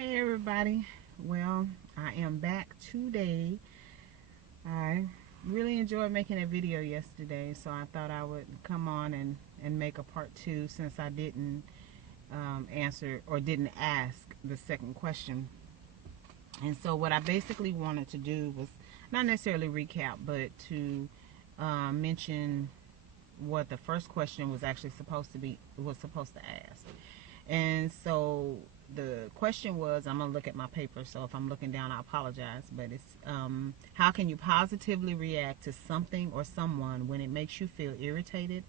Hey everybody, well, I am back today. I really enjoyed making a video yesterday, so I thought I would come on and make a part two since I didn't answer or didn't ask the second question. And so what I basically wanted to do was not necessarily recap, but to mention what the first question was actually supposed to ask. And so the question was, I'm gonna look at my paper, so if I'm looking down, I apologize, but it's how can you positively react to something or someone when it makes you feel irritated,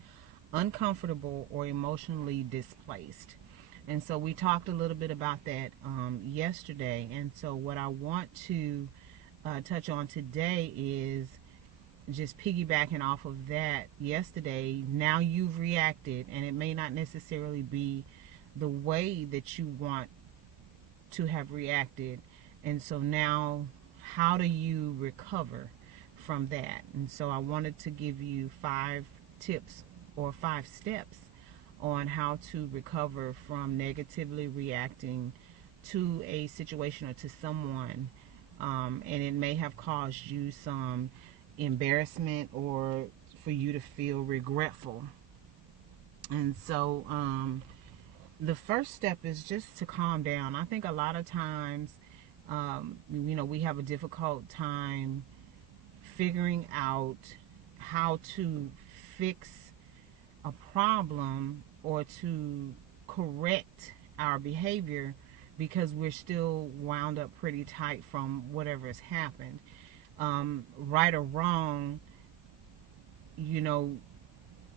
uncomfortable, or emotionally displaced? And so we talked a little bit about that yesterday, and so what I want to touch on today is just piggybacking off of that yesterday. Now you've reacted, and it may not necessarily be the way that you want to have reacted, and so now how do you recover from that? And so I wanted to give you 5 tips or 5 steps on how to recover from negatively reacting to a situation or to someone, and it may have caused you some embarrassment or for you to feel regretful. And so the first step is just to calm down. I think a lot of times, we have a difficult time figuring out how to fix a problem or to correct our behavior because we're still wound up pretty tight from whatever has happened. Right or wrong,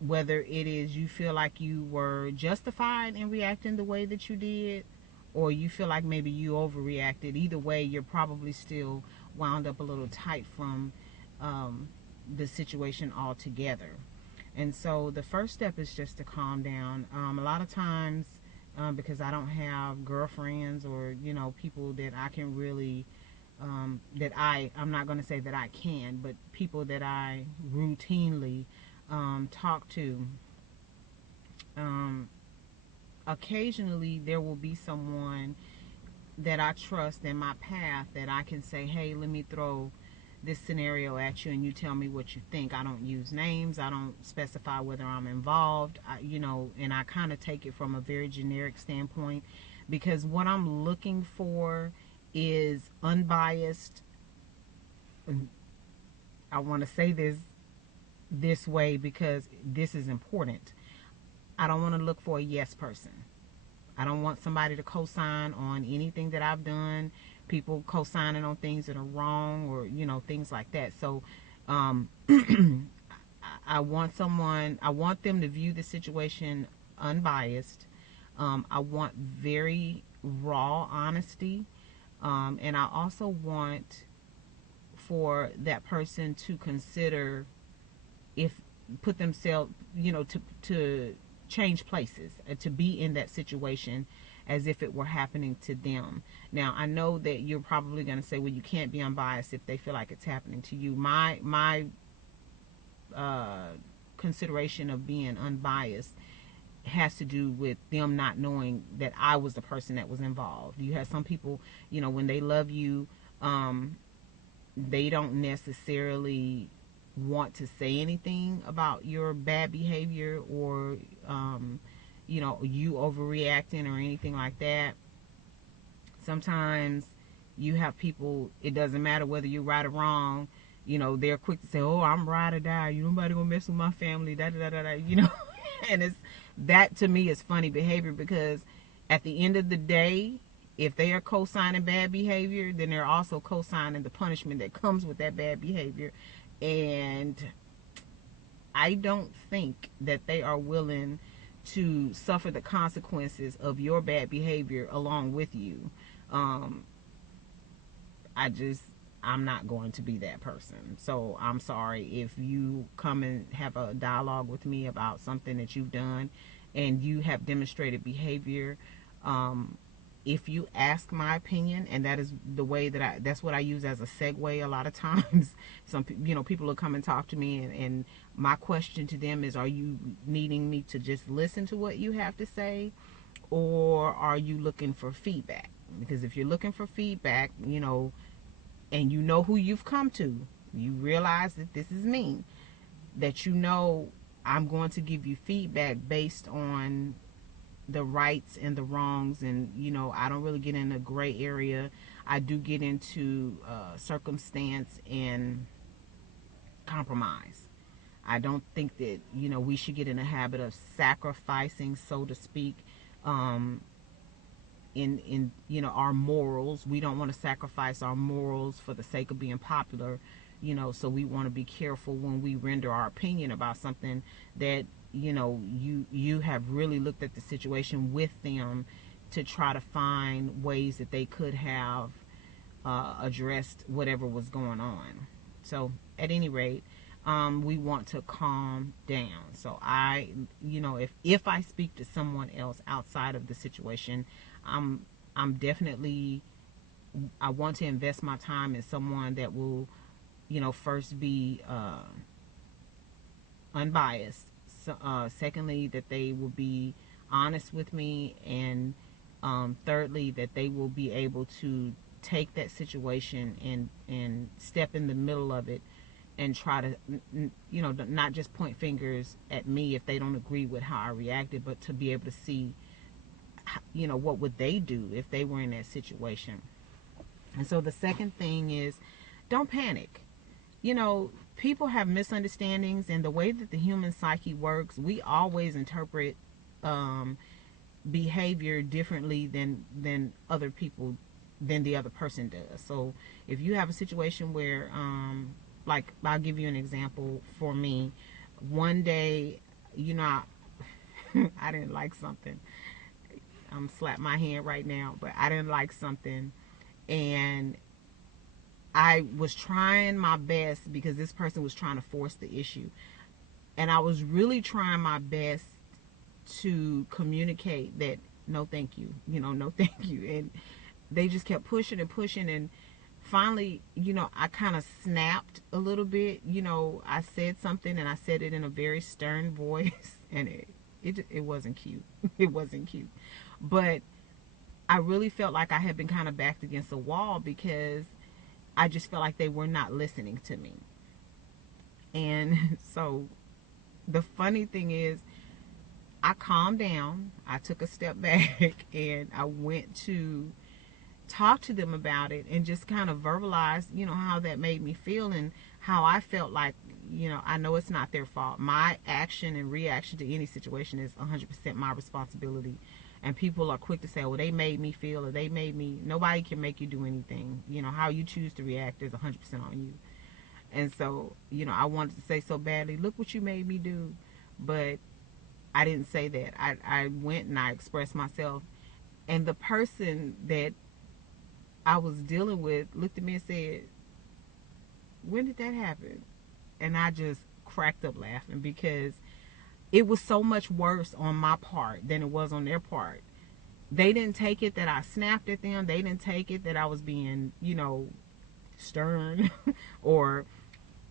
whether it is you feel like you were justified in reacting the way that you did, or you feel like maybe you overreacted. Either way, you're probably still wound up a little tight from the situation altogether. And so the first step is just to calm down. A lot of times, because I don't have girlfriends or people that I can really I'm not going to say that I can, but people that I routinely talk to. Occasionally there will be someone that I trust in my path that I can say, hey, let me throw this scenario at you and you tell me what you think. I don't use names. I don't specify whether I'm involved, and I kind of take it from a very generic standpoint, because what I'm looking for is unbiased. I want to say this way because this is important. I don't want to look for a yes person. I don't want somebody to co-sign on anything that I've done. People co-signing on things that are wrong, or things like that. So I want them to view the situation unbiased. I want very raw honesty, and I also want for that person to consider put themselves, to change places, to be in that situation as if it were happening to them. Now, I know that you're probably going to say, well, you can't be unbiased if they feel like it's happening to you. My consideration of being unbiased has to do with them not knowing that I was the person that was involved. You have some people, when they love you, they don't necessarily want to say anything about your bad behavior or you overreacting or anything like that. Sometimes you have people, it doesn't matter whether you're right or wrong, they're quick to say, oh, I'm ride or die, nobody gonna mess with my family, da da da da. And that to me is funny behavior, because at the end of the day, if they are co-signing bad behavior, then they're also co-signing the punishment that comes with that bad behavior. And I don't think that they are willing to suffer the consequences of your bad behavior along with you. I'm not going to be that person. So I'm sorry if you come and have a dialogue with me about something that you've done and you have demonstrated behavior. If you ask my opinion, and that is the way that's what I use as a segue a lot of times. People will come and talk to me, and my question to them is, are you needing me to just listen to what you have to say, or are you looking for feedback? Because if you're looking for feedback, you know, and you know who you've come to, you realize that this is me, that you know I'm going to give you feedback based on the rights and the wrongs. And you know, I don't really get in a gray area. I do get into circumstance and compromise. I don't think that, you know, we should get in a habit of sacrificing, so to speak, in you know, our morals. We don't want to sacrifice our morals for the sake of being popular, you know. So we want to be careful when we render our opinion about something that, you know, you have really looked at the situation with them to try to find ways that they could have addressed whatever was going on. So at any rate, we want to calm down. So I, you know, if I speak to someone else outside of the situation, I'm definitely, I want to invest my time in someone that will, you know, first be unbiased. So, secondly, that they will be honest with me, and thirdly, that they will be able to take that situation and step in the middle of it and try to, you know, not just point fingers at me if they don't agree with how I reacted, but to be able to see, you know, what would they do if they were in that situation. And so the second thing is, don't panic. You know, people have misunderstandings, and the way that the human psyche works, we always interpret behavior differently than other people, than the other person does. So if you have a situation where, like, I'll give you an example. For me, one day, you know, I didn't like something. I'm slap my hand right now, but I didn't like something, and I was trying my best, because this person was trying to force the issue, and I was really trying my best to communicate that no thank you, you know, no thank you. And they just kept pushing and pushing, and finally, you know, I kind of snapped a little bit. You know, I said something, and I said it in a very stern voice, and it wasn't cute. It wasn't cute. But I really felt like I had been kind of backed against a wall, because I just felt like they were not listening to me. And so the funny thing is, I calmed down, I took a step back, and I went to talk to them about it, and just kind of verbalize, you know, how that made me feel, and how I felt like, you know, I know it's not their fault. My action and reaction to any situation is 100% my responsibility. And people are quick to say, well, they made me feel, or they made me. Nobody can make you do anything. You know, how you choose to react is 100% on you. And so, you know, I wanted to say so badly, look what you made me do. But I didn't say that. I went and I expressed myself. And the person that I was dealing with looked at me and said, when did that happen? And I just cracked up laughing, because it was so much worse on my part than it was on their part. They didn't take it that I snapped at them. They didn't take it that I was being, you know, stern or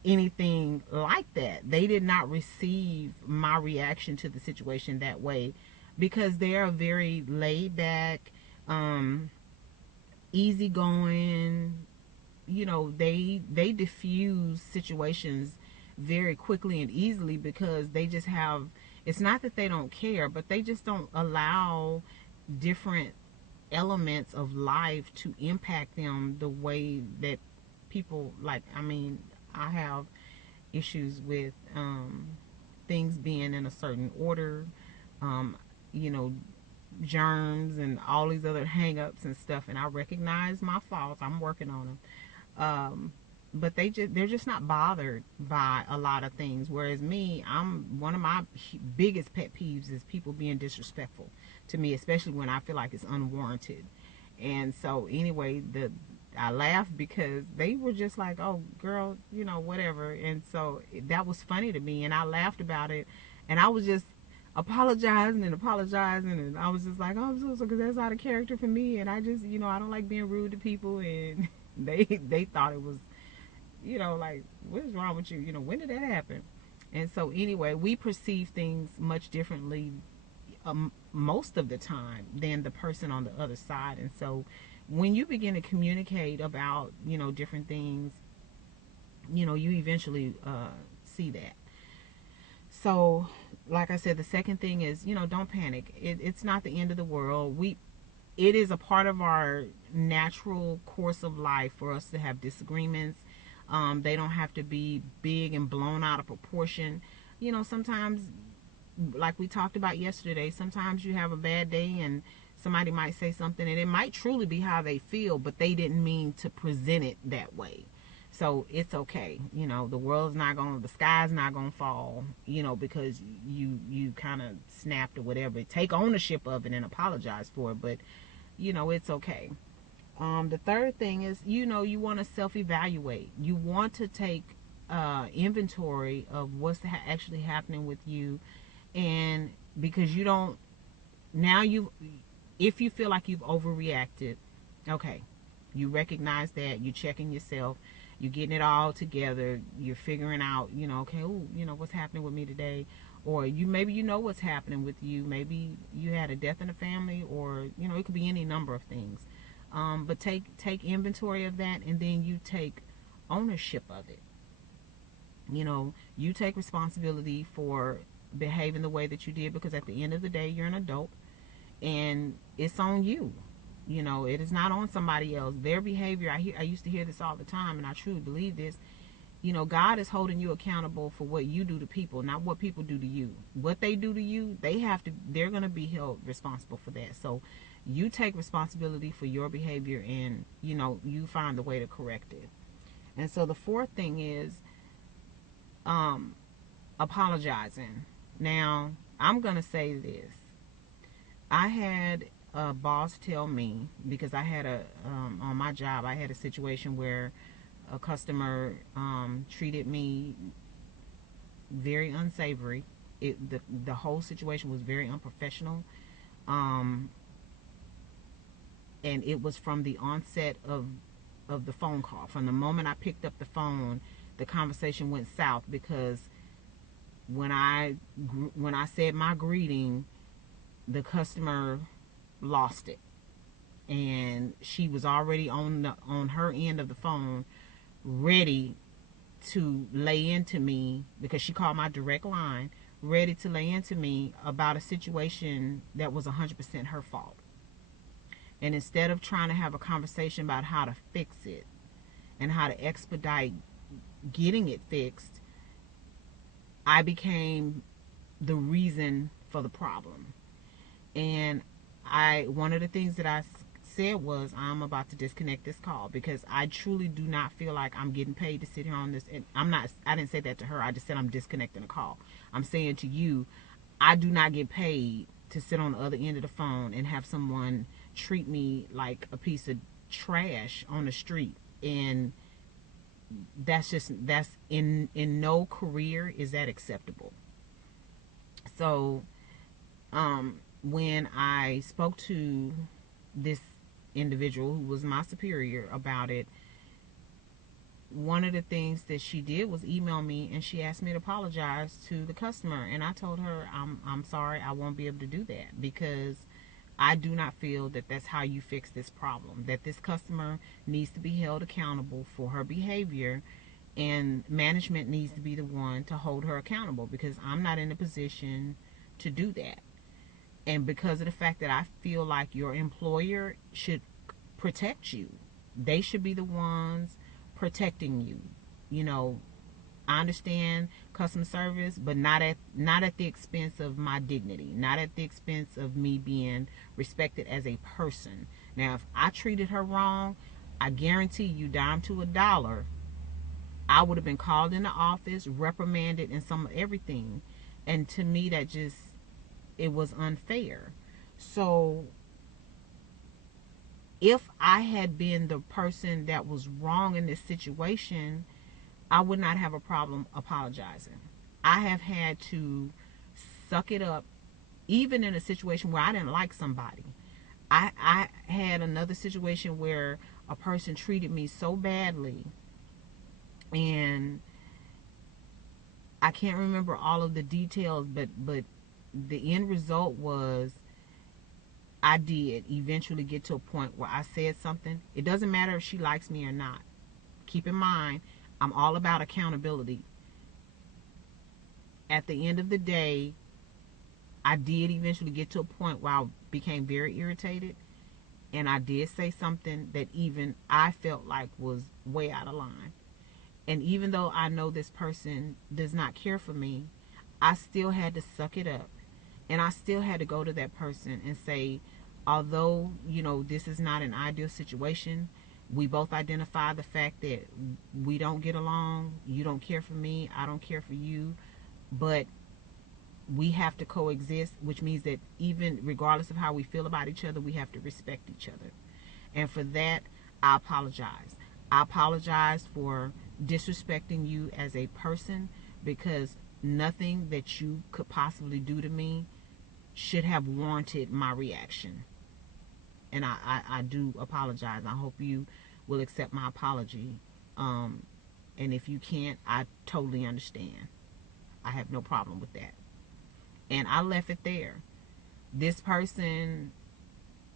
anything like that. They did not receive my reaction to the situation that way, because they are very laid back, easygoing. You know, they diffuse situations very quickly and easily, because they just have, it's not that they don't care, but they just don't allow different elements of life to impact them the way that people, like, I mean, I have issues with things being in a certain order, you know, germs and all these other hang-ups and stuff, and I recognize my faults. I'm working on them. But they're just not bothered by a lot of things. Whereas me, one of my biggest pet peeves is people being disrespectful to me, especially when I feel like it's unwarranted. And so anyway, I laughed, because they were just like, oh girl, you know, whatever. And so that was funny to me, and I laughed about it, and I was just apologizing, and I was just like, oh, I'm so sorry, because that's out of character for me, and I just, you know, I don't like being rude to people. And they thought it was, you know, like, what is wrong with you? You know, when did that happen? And so anyway, we perceive things much differently, most of the time than the person on the other side. And so when you begin to communicate about, you know, different things, you know, you eventually see that. So like I said, the second thing is, you know, don't panic. It's not the end of the world. It is a part of our natural course of life for us to have disagreements. They don't have to be big and blown out of proportion. You know, sometimes, like we talked about yesterday, sometimes you have a bad day and somebody might say something and it might truly be how they feel, but they didn't mean to present it that way. So it's okay. You know, the sky's not gonna fall, you know, because you kind of snapped or whatever. Take ownership of it and apologize for it, but you know, it's okay. The third thing is, you know, you want to self-evaluate. You want to take inventory of what's actually happening with you. And because you don't, if you feel like you've overreacted, okay, you recognize that, you're checking yourself, you're getting it all together, you're figuring out, you know, okay, ooh, you know, what's happening with me today? Or maybe you know what's happening with you. Maybe you had a death in the family, or, you know, it could be any number of things. But take inventory of that, and then you take ownership of it. You know, you take responsibility for behaving the way that you did, because at the end of the day, you're an adult and it's on you. You know, it is not on somebody else. Their behavior, I used to hear this all the time, and I truly believe this. You know, God is holding you accountable for what you do to people, not what people do to you. What they do to you, they're going to be held responsible for that. So you take responsibility for your behavior, and, you know, you find the way to correct it. And so the fourth thing is apologizing. Now, I'm going to say this. I had a boss tell me, because I had on my job, I had a situation where a customer treated me very unsavory. The whole situation was very unprofessional, and it was from the onset of the phone call. From the moment I picked up the phone, the conversation went south, because when I said my greeting, the customer lost it, and she was already on her end of the phone, ready to lay into me, because she called my direct line, ready to lay into me about a situation that was 100% her fault. And instead of trying to have a conversation about how to fix it and how to expedite getting it fixed, I became the reason for the problem. And one of the things that I said was, I'm about to disconnect this call, because I truly do not feel like I'm getting paid to sit here on this. And I didn't say that to her. I just said I'm disconnecting the call. I'm saying to you, I do not get paid to sit on the other end of the phone and have someone treat me like a piece of trash on the street. And that's in no career is that acceptable. So when I spoke to this individual who was my superior about it, one of the things that she did was email me, and she asked me to apologize to the customer. And I told her, I'm sorry, I won't be able to do that, because I do not feel that that's how you fix this problem, that this customer needs to be held accountable for her behavior, and management needs to be the one to hold her accountable, because I'm not in a position to do that. And because of the fact that I feel like your employer should protect you, they should be the ones protecting you. You know, I understand customer service, but not at the expense of my dignity, not at the expense of me being respected as a person. Now, if I treated her wrong, I guarantee you, dime to a dollar, I would have been called in the office, reprimanded, and everything. And to me, it was unfair. So if I had been the person that was wrong in this situation, I would not have a problem apologizing. I have had to suck it up, even in a situation where I didn't like somebody. I had another situation where a person treated me so badly, and I can't remember all of the details, but the end result was I did eventually get to a point where I said something. It doesn't matter if she likes me or not. Keep in mind, I'm all about accountability. At the end of the day, I did eventually get to a point where I became very irritated, and I did say something that even I felt like was way out of line. And even though I know this person does not care for me, I still had to suck it up. And I still had to go to that person and say, although, this is not an ideal situation, we both identify the fact that we don't get along. You don't care for me, I don't care for you, but we have to coexist, which means that even regardless of how we feel about each other, we have to respect each other. And for that, I apologize. I apologize for disrespecting you as a person, because nothing that you could possibly do to me should have warranted my reaction. And I do apologize. I hope you will accept my apology. And if you can't, I totally understand. I have no problem with that. And I left it there. This person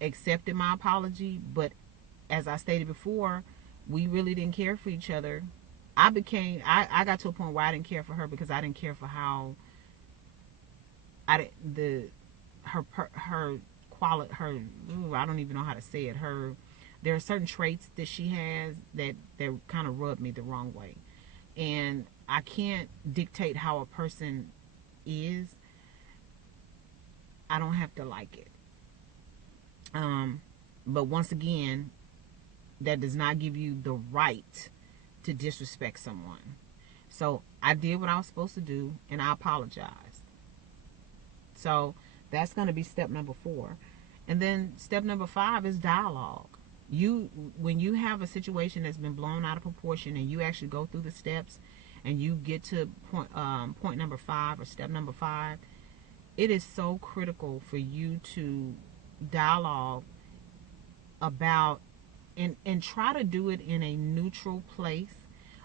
accepted my apology, but as I stated before, we really didn't care for each other. I got to a point where I didn't care for her because I didn't care for how I don't even know how to say it. There are certain traits that she has that kind of rub me the wrong way. And I can't dictate how a person is. I don't have to like it. But once again, that does not give you the right to disrespect someone. So I did what I was supposed to do, and I apologized. So that's going to be step number 4. And then step number 5 is dialogue. When you have a situation that's been blown out of proportion, and you actually go through the steps and you get to point number 5 or step number 5, it is so critical for you to dialogue about and try to do it in a neutral place.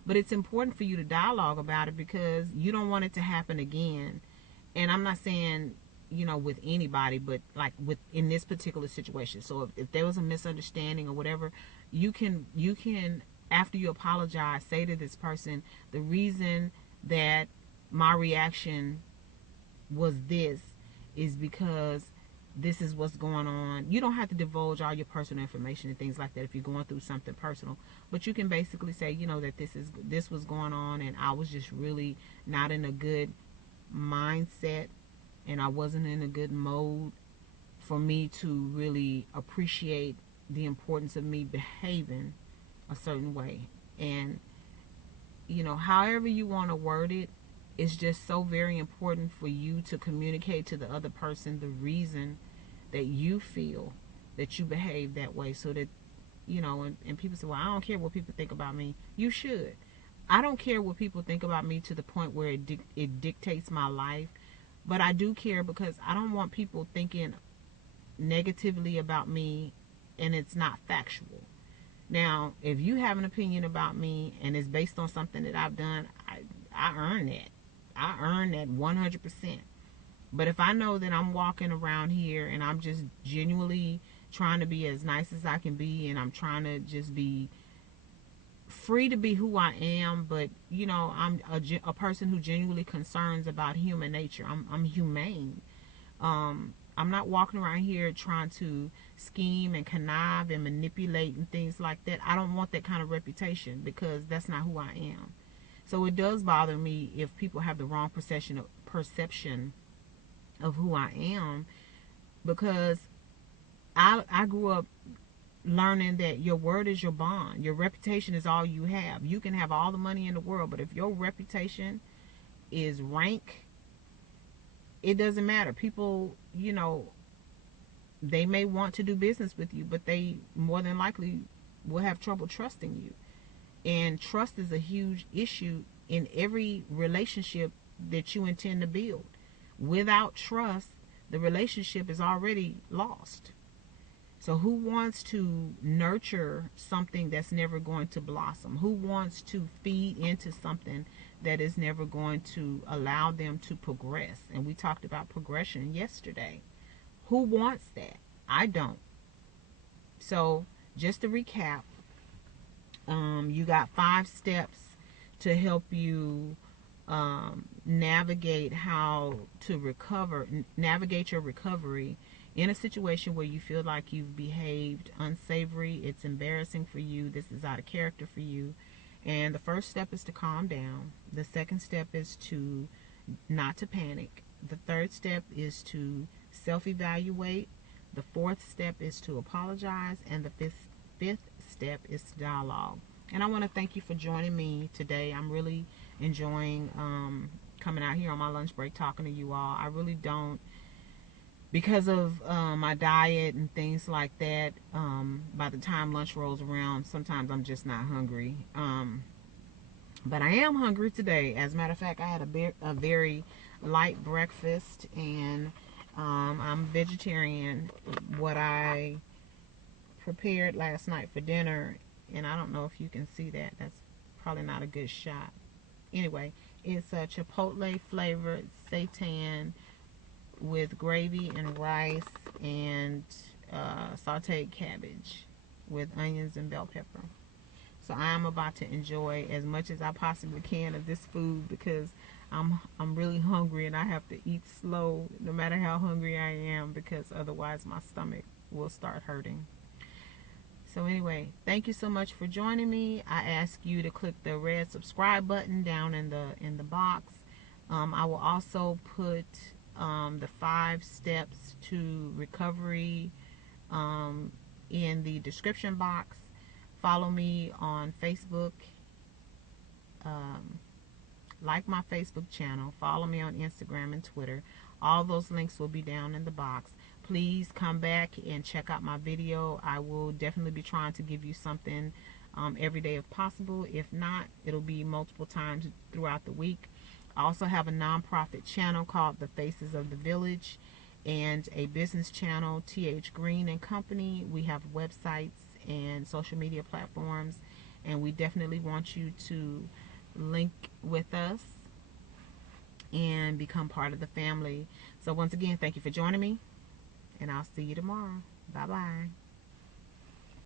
But it's important for you to dialogue about it because you don't want it to happen again. And I'm not saying, with anybody, but like in this particular situation. So if there was a misunderstanding or whatever, you can after you apologize, say to this person, the reason that my reaction was this is because this is what's going on. You don't have to divulge all your personal information and things like that if you're going through something personal, but you can basically say, that this was going on, and I was just really not in a good mindset, and I wasn't in a good mode for me to really appreciate the importance of me behaving a certain way. And however you want to word it, it's just so very important for you to communicate to the other person the reason that you feel that you behave that way, so that and people say, well, I don't care what people think about me. You should. I don't care what people think about me to the point where it dictates my life, but I do care because I don't want people thinking negatively about me and it's not factual. Now, if you have an opinion about me and it's based on something that I've done, I earn that. I earn that 100%. But if I know that I'm walking around here and I'm just genuinely trying to be as nice as I can be, and I'm trying to just be free to be who I am, but I'm a person who genuinely concerns about human nature. I'm humane. I'm not walking around here trying to scheme and connive and manipulate and things like that. I don't want that kind of reputation because that's not who I am. So it does bother me if people have the wrong perception of who I am, because I grew up learning that your word is your bond. Your reputation is all you have. You can have all the money in the world, but if your reputation is rank, it doesn't matter. People, they may want to do business with you, but they more than likely will have trouble trusting you. And trust is a huge issue in every relationship that you intend to build. Without trust, the relationship is already lost. So who wants to nurture something that's never going to blossom? Who wants to feed into something that is never going to allow them to progress? And we talked about progression yesterday. Who wants that? I don't. So just to recap, you got 5 steps to help you navigate how to navigate your recovery in a situation where you feel like you've behaved unsavory, it's embarrassing for you, this is out of character for you. And the first step is to calm down. The second step is to not to panic. The third step is to self-evaluate. The fourth step is to apologize. And the fifth step is to dialogue. And I want to thank you for joining me today. I'm really enjoying coming out here on my lunch break talking to you all. I really don't, because of my diet and things like that, by the time lunch rolls around, sometimes I'm just not hungry. But I am hungry today. As a matter of fact, I had a very light breakfast, and I'm vegetarian. What I prepared last night for dinner, and I don't know if you can see that. That's probably not a good shot. Anyway, it's a chipotle flavored seitan with gravy and rice and sauteed cabbage with onions and bell pepper. So I'm about to enjoy as much as I possibly can of this food, because I'm really hungry, and I have to eat slow no matter how hungry I am, because otherwise my stomach will start hurting. So anyway, thank you so much for joining me. I ask you to click the red subscribe button down in the box. I will also put the 5 steps to recovery in the description box. Follow me on Facebook. Like my Facebook channel. Follow me on Instagram and Twitter. All those links will be down in the box. Please come back and check out my video. I will definitely be trying to give you something every day if possible. If not, it'll be multiple times throughout the week. I also have a nonprofit channel called The Faces of the Village, and a business channel, Hendrix-Green and Company. We have websites and social media platforms, and we definitely want you to link with us and become part of the family. So once again, thank you for joining me, and I'll see you tomorrow. Bye-bye.